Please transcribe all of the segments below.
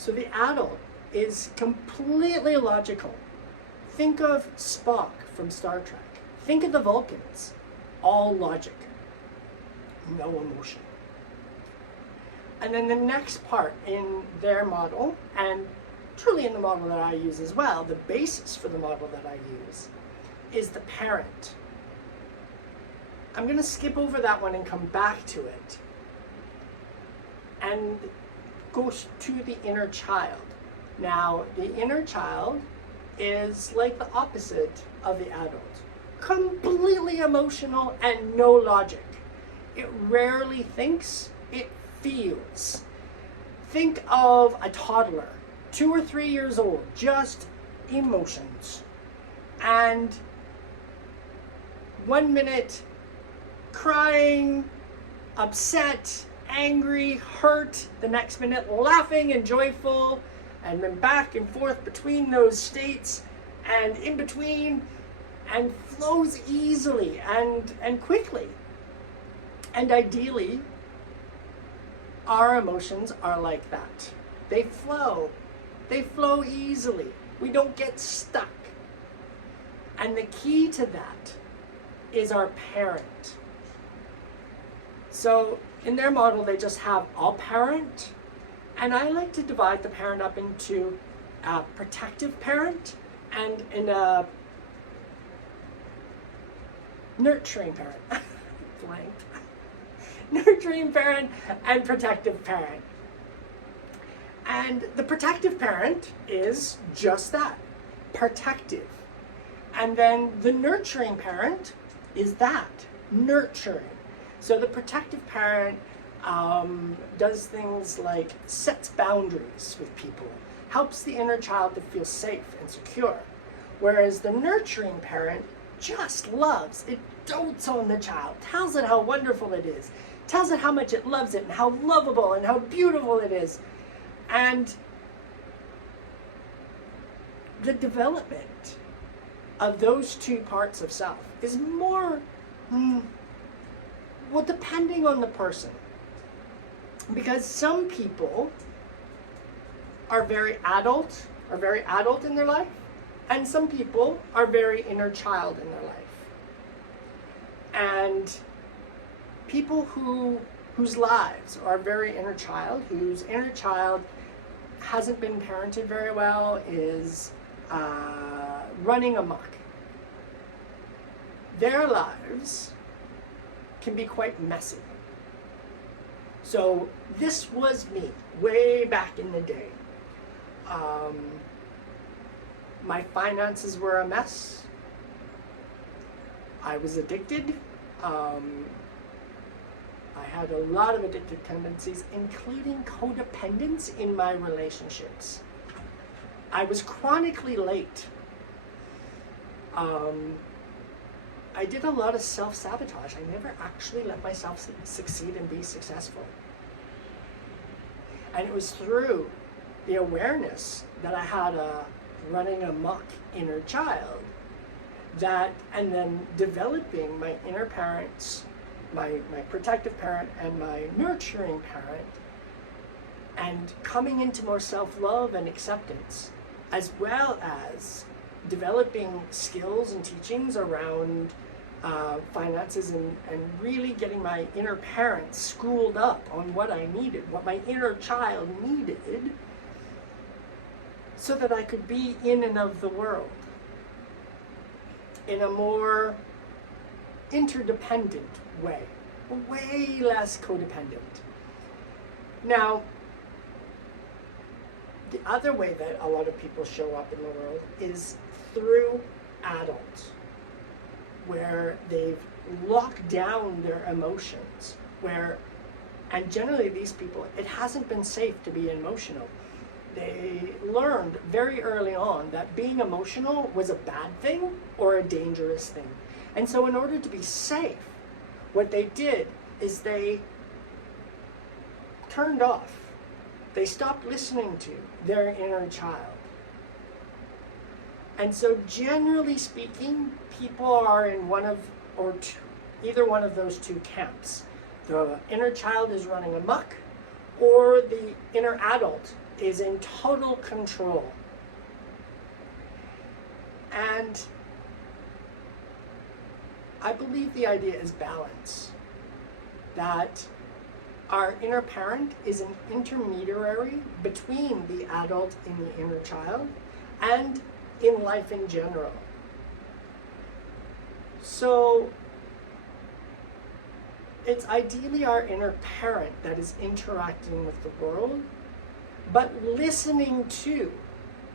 So the adult is completely logical. Think of Spock from Star Trek. Think of the Vulcans. All logic, no emotion. And then the next part in their model, and truly in the model that I use as well, the basis for the model that I use, is the parent. I'm going to skip over that one and come back to it. And go to the inner child. Now, the inner child is like the opposite of the adult. Completely emotional and no logic. It rarely thinks, it feels. Think of a toddler, 2 or 3 years old, just emotions. And 1 minute crying, upset, angry, hurt, the next minute laughing and joyful, and then back and forth between those states and in between, and flows easily and quickly. And ideally, our emotions are like that. They flow easily. We don't get stuck. And the key to that is our parent. So in their model, they just have a parent. And I like to divide the parent up into a protective parent and in a nurturing parent. Blank. Nurturing parent and protective parent. And the protective parent is just that, protective. And then the nurturing parent is that, nurturing. So the protective parent does things like sets boundaries with people, helps the inner child to feel safe and secure. Whereas the nurturing parent just loves, it dotes on the child, tells it how wonderful it is, tells it how much it loves it and how lovable and how beautiful it is. And the development of those two parts of self is more, well, depending on the person. Because some people are very adult in their life, and some people are very inner child in their life. And people whose lives are very inner child, whose inner child hasn't been parented very well, is running amok. Their lives can be quite messy. So this was me way back in the day. My finances were a mess. I was addicted. I had a lot of addictive tendencies, including codependence in my relationships. I was chronically late. I did a lot of self-sabotage. I never actually let myself succeed and be successful. And it was through the awareness that I had a running amok inner child that, and then developing my inner parents, my protective parent and my nurturing parent, and coming into more self-love and acceptance, as well as developing skills and teachings around finances and really getting my inner parent schooled up on what I needed, what my inner child needed, so that I could be in and of the world in a more interdependent way, way less codependent. Now, the other way that a lot of people show up in the world is through adults, where they've locked down their emotions, and generally these people, it hasn't been safe to be emotional. They learned very early on that being emotional was a bad thing or a dangerous thing. And so in order to be safe, what they did is they turned off. They stopped listening to their inner child. And so generally speaking, people are in one of, or two, either one of those two camps. The inner child is running amok, or the inner adult is in total control. And I believe the idea is balance. That our inner parent is an intermediary between the adult and the inner child, and in life in general. So it's ideally our inner parent that is interacting with the world, but listening to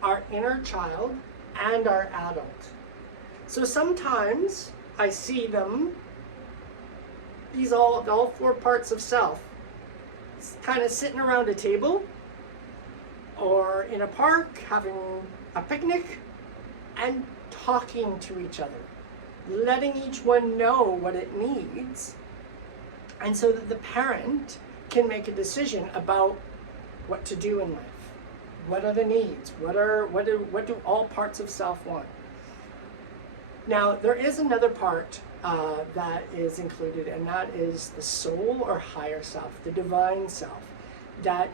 our inner child and our adult. So sometimes I see them, these all four parts of self, kind of sitting around a table or in a park having a picnic and talking to each other, letting each one know what it needs, and so that the parent can make a decision about what to do in life. What are the needs? What do all parts of self want? Now, there is another part that is included, and that is the soul or higher self, the divine self, that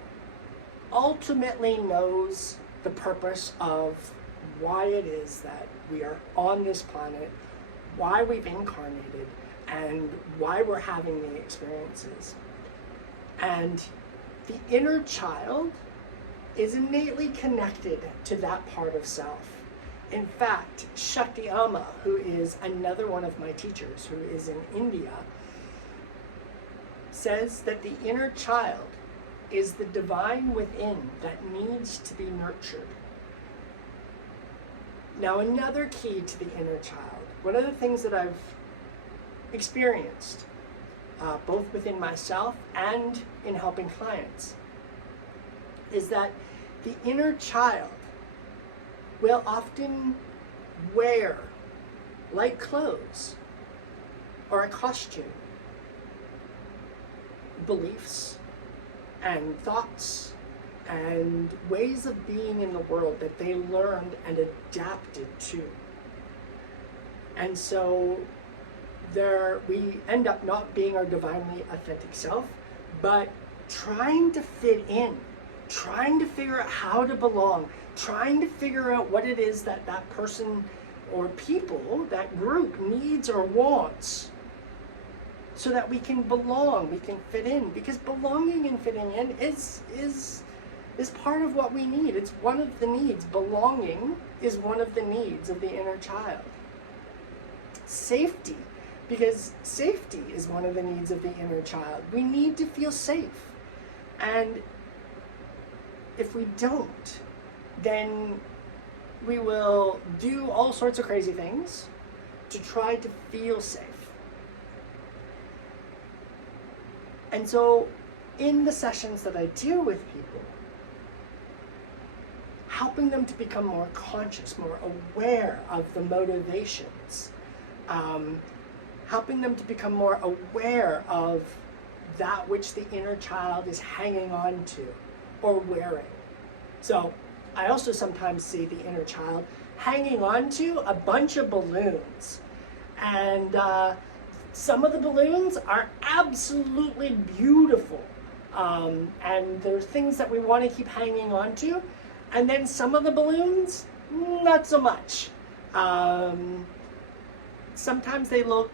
ultimately knows the purpose of why it is that we are on this planet, why we've incarnated, and why we're having the experiences. And the inner child is innately connected to that part of self. In fact, Shakti Amma, who is another one of my teachers, who is in India, says that the inner child is the divine within that needs to be nurtured. Now, another key to the inner child, one of the things that I've experienced, both within myself and in helping clients, is that the inner child will often wear, like clothes or a costume, beliefs and thoughts and ways of being in the world that they learned and adapted to. And so we end up not being our divinely authentic self, but trying to fit in, trying to figure out how to belong, trying to figure out what it is that that person or people, that group needs or wants, so that we can belong, we can fit in. Because belonging and fitting in is part of what we need. It's one of the needs. Belonging is one of the needs of the inner child. Safety, because safety is one of the needs of the inner child. We need to feel safe. And if we don't, then we will do all sorts of crazy things to try to feel safe. And so in the sessions that I do with people, helping them to become more conscious, more aware of the motivations, helping them to become more aware of that which the inner child is hanging on to or wearing. So I also sometimes see the inner child hanging on to a bunch of balloons. And some of the balloons are absolutely beautiful. And they're things that we want to keep hanging on to. And then some of the balloons, not so much. Sometimes they look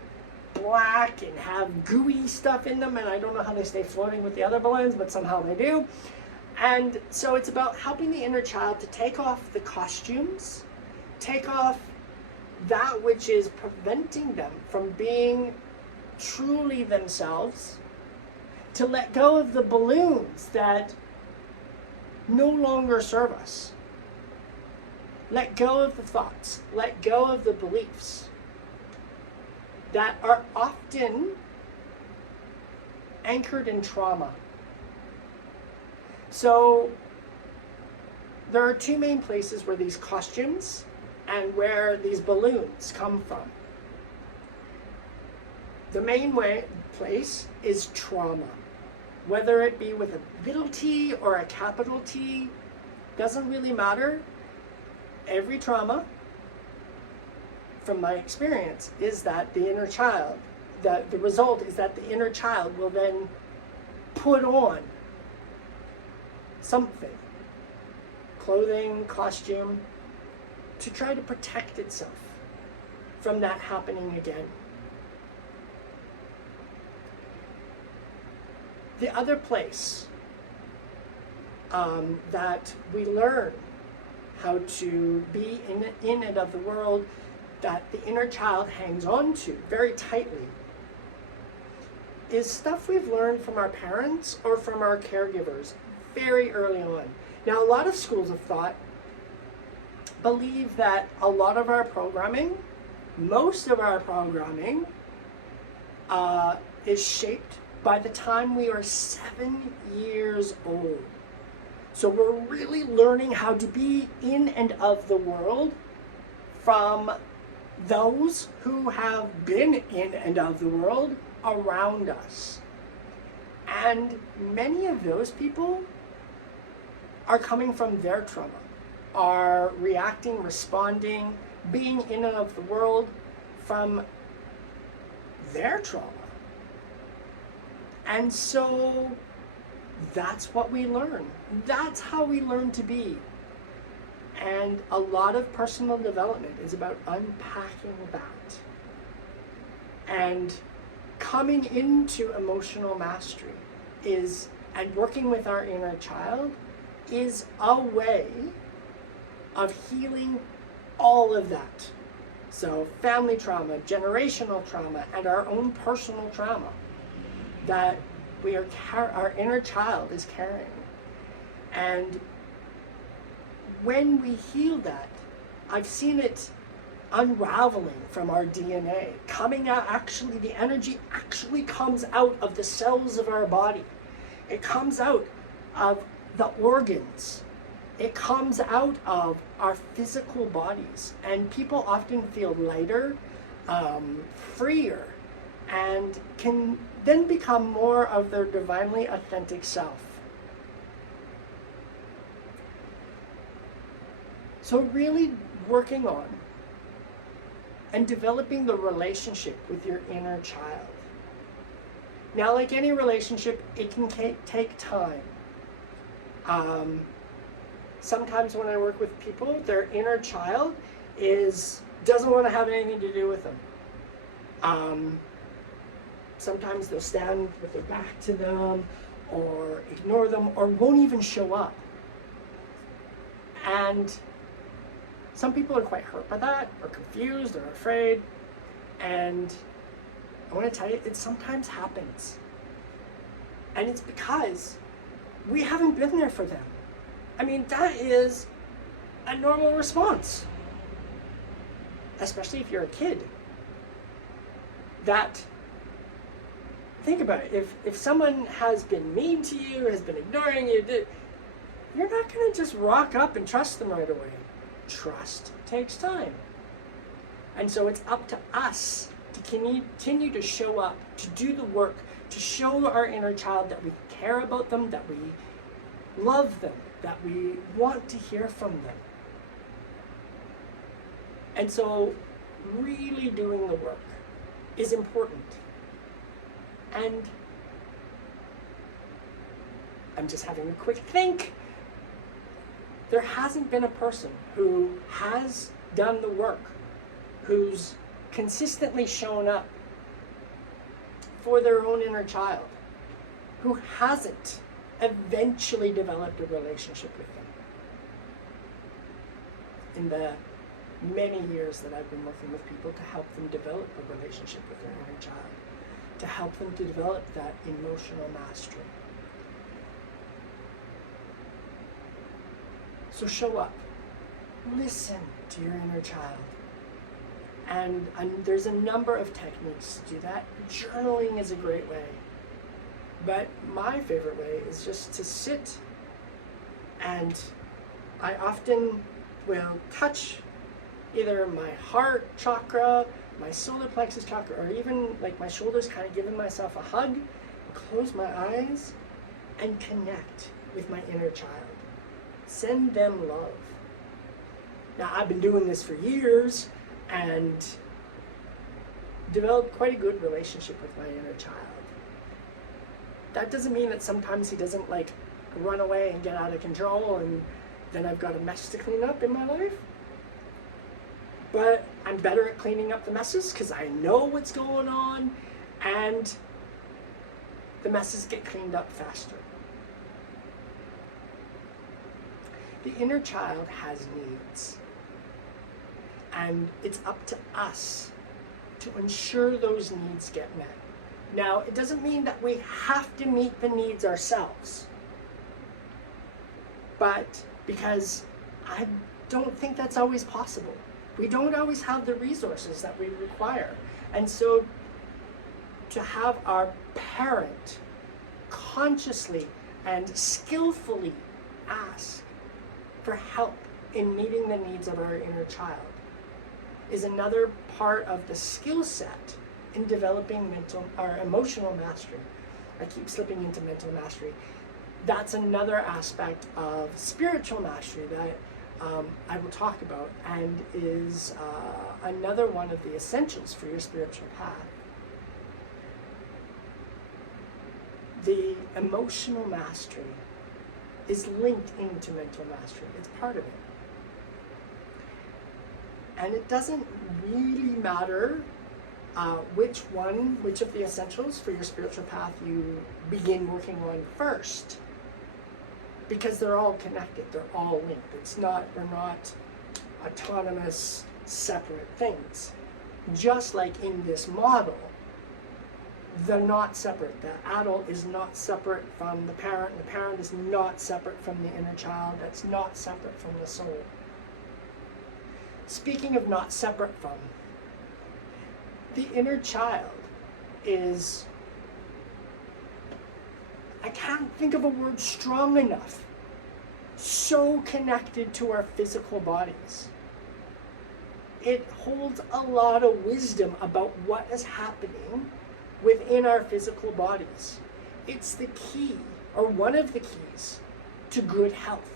black and have gooey stuff in them, and I don't know how they stay floating with the other balloons, but somehow they do. And so it's about helping the inner child to take off the costumes, take off that which is preventing them from being truly themselves, to let go of the balloons that no longer serve us. Let go of the thoughts, let go of the beliefs that are often anchored in trauma. So there are two main places where these costumes and where these balloons come from. The main place is trauma. Whether it be with a little t or a capital T, doesn't really matter. Every trauma, from my experience, is that the inner child, the result is that the inner child will then put on something, clothing, costume, to try to protect itself from that happening again. The other place that we learn how to be in and of the world that the inner child hangs on to very tightly is stuff we've learned from our parents or from our caregivers very early on. Now, a lot of schools of thought believe that a lot of our programming, most of our programming, is shaped by the time we are 7 years old. So we're really learning how to be in and of the world from those who have been in and of the world around us. And many of those people are coming from their trauma, are reacting, responding, being in and of the world from their trauma. And so that's what we learn. That's how we learn to be. And a lot of personal development is about unpacking that. And coming into emotional mastery and working with our inner child is a way of healing all of that. So family trauma, generational trauma, and our own personal trauma that our inner child is carrying. And when we heal that, I've seen it unraveling from our DNA, coming out. Actually, the energy actually comes out of the cells of our body. It comes out of the organs. It comes out of our physical bodies. And people often feel lighter, freer, and can then become more of their divinely authentic self. So really working on and developing the relationship with your inner child. Now, like any relationship, it can take time. Sometimes when I work with people, their inner child doesn't want to have anything to do with them. Sometimes they'll stand with their back to them, or ignore them, or won't even show up. And some people are quite hurt by that, or confused, or afraid. And I want to tell you, it sometimes happens. And it's because we haven't been there for them. I mean, that is a normal response. Especially if you're a kid. Think about it, if someone has been mean to you, has been ignoring you, you're not going to just rock up and trust them right away. Trust takes time. And so it's up to us to continue to show up, to do the work, to show our inner child that we care about them, that we love them, that we want to hear from them. And so really doing the work is important. And I'm just having a quick think. There hasn't been a person who has done the work, who's consistently shown up for their own inner child, who hasn't eventually developed a relationship with them. In the many years that I've been working with people to help them develop a relationship with their inner child, to help them to develop that emotional mastery. So show up, listen to your inner child. And there's a number of techniques to do that. Journaling is a great way. But my favorite way is just to sit, and I often will touch either my heart chakra, my solar plexus chakra, or even like my shoulders, kind of giving myself a hug, close my eyes, and connect with my inner child. Send them love. Now, I've been doing this for years and developed quite a good relationship with my inner child. That doesn't mean that sometimes he doesn't run away and get out of control, and then I've got a mess to clean up in my life. But I'm better at cleaning up the messes because I know what's going on, and the messes get cleaned up faster. The inner child has needs, and it's up to us to ensure those needs get met. Now, it doesn't mean that we have to meet the needs ourselves, but because I don't think that's always possible. We don't always have the resources that we require. And so to have our parent consciously and skillfully ask for help in meeting the needs of our inner child is another part of the skill set in developing emotional mastery. I keep slipping into mental mastery. That's another aspect of spiritual mastery that I will talk about, and is another one of the essentials for your spiritual path. The emotional mastery is linked into mental mastery. It's part of it. And it doesn't really matter which of the essentials for your spiritual path you begin working on first, because they're all connected, they're all linked. They're not autonomous, separate things. Just like in this model, they're not separate. The adult is not separate from the parent is not separate from the inner child, that's not separate from the soul. Speaking of not separate from, the inner child is, I can't think of a word strong enough, so connected to our physical bodies. It holds a lot of wisdom about what is happening within our physical bodies. It's the key, or one of the keys, to good health.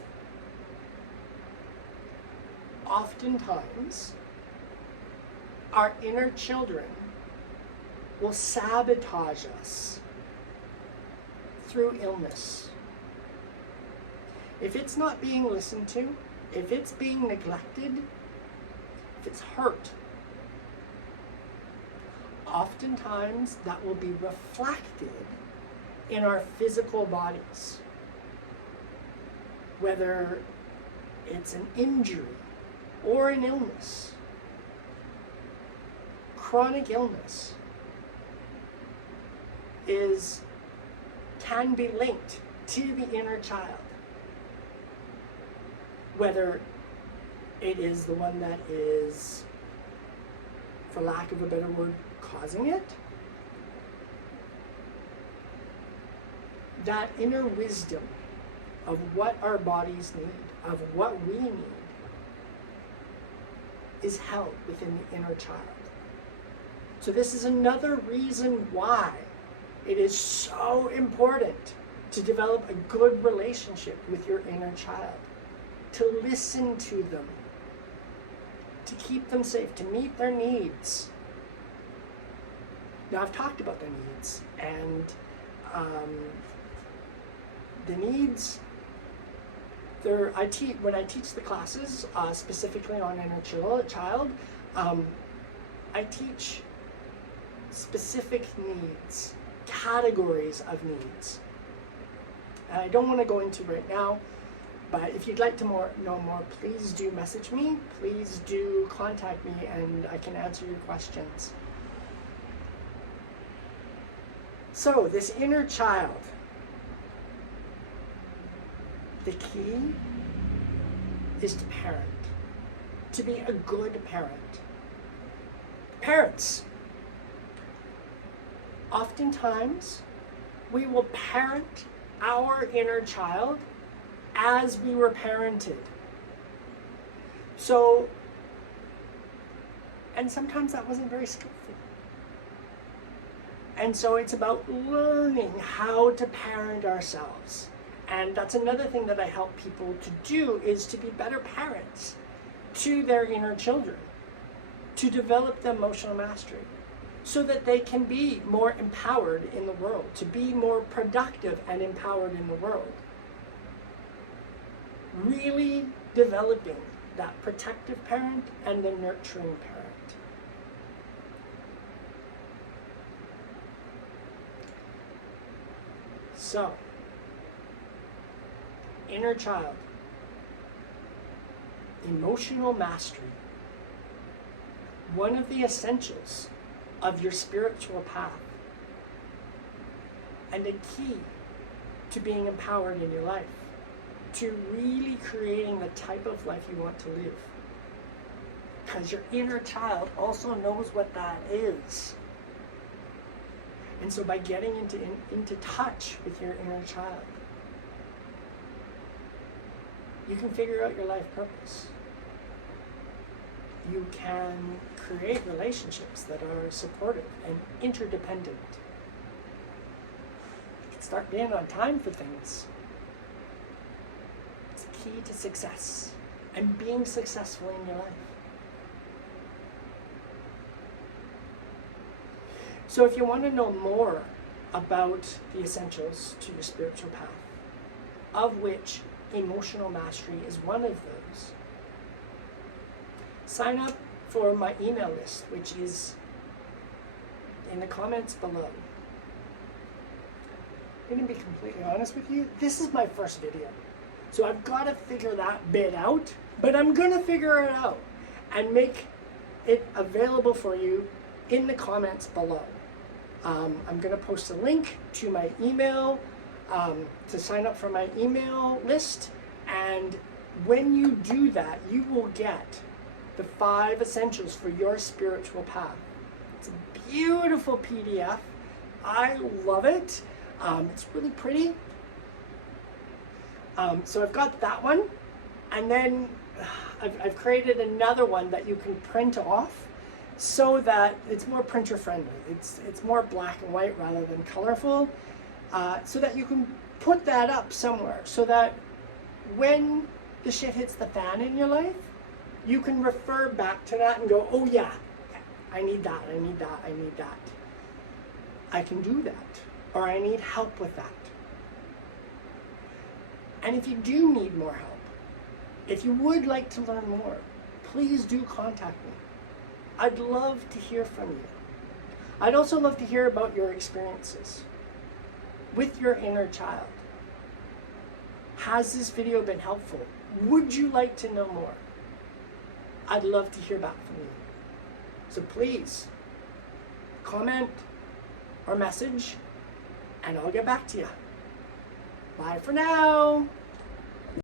Oftentimes, our inner children will sabotage us through illness. If it's not being listened to, if it's being neglected, if it's hurt, oftentimes that will be reflected in our physical bodies. Whether it's an injury or an illness, chronic illness can be linked to the inner child. Whether it is the one that is, for lack of a better word, causing it, that inner wisdom of what our bodies need, of what we need, is held within the inner child. So this is another reason why it is so important to develop a good relationship with your inner child, to listen to them, to keep them safe, to meet their needs. Now, I've talked about their needs, and the needs, when I teach the classes, specifically on inner child, I teach specific needs, categories of needs. And I don't want to go into right now, but if you'd like to know more, please do message me, please do contact me, and I can answer your questions. So, this inner child, the key is to parent, to be a good parent. Parents, oftentimes we will parent our inner child as we were parented. So, and sometimes that wasn't very skillful. And so it's about learning how to parent ourselves. And that's another thing that I help people to do, is to be better parents to their inner children, to develop the emotional mastery, so that they can be more empowered in the world, to be more productive and empowered in the world. really developing that protective parent and the nurturing parent. So, inner child, emotional mastery, one of the essentials of your spiritual path, and a key to being empowered in your life, to really creating the type of life you want to live. Because your inner child also knows what that is. And so by getting into touch with your inner child, you can figure out your life purpose. You can create relationships that are supportive and interdependent. You can start being on time for things. It's key to success and being successful in your life. So if you want to know more about the essentials to your spiritual path, of which emotional mastery is one of those, sign up for my email list, which is in the comments below. I'm going to be completely honest with you, this is my first video. So I've got to figure that bit out, but I'm going to figure it out and make it available for you in the comments below. I'm going to post a link to my email to sign up for my email list, and when you do that, you will get the 5 essentials for your spiritual path. It's a beautiful PDF. I love it. It's really pretty. So I've got that one, and then I've created another one that you can print off, so that it's more printer friendly. It's more black and white rather than colorful, so that you can put that up somewhere, so that when the shit hits the fan in your life, you can refer back to that and go, oh yeah, I need that, I need that, I need that. I can do that, or I need help with that. And if you do need more help, if you would like to learn more, please do contact me. I'd love to hear from you. I'd also love to hear about your experiences with your inner child. Has this video been helpful? Would you like to know more? I'd love to hear back from you. So please, comment or message, and I'll get back to you. Bye for now.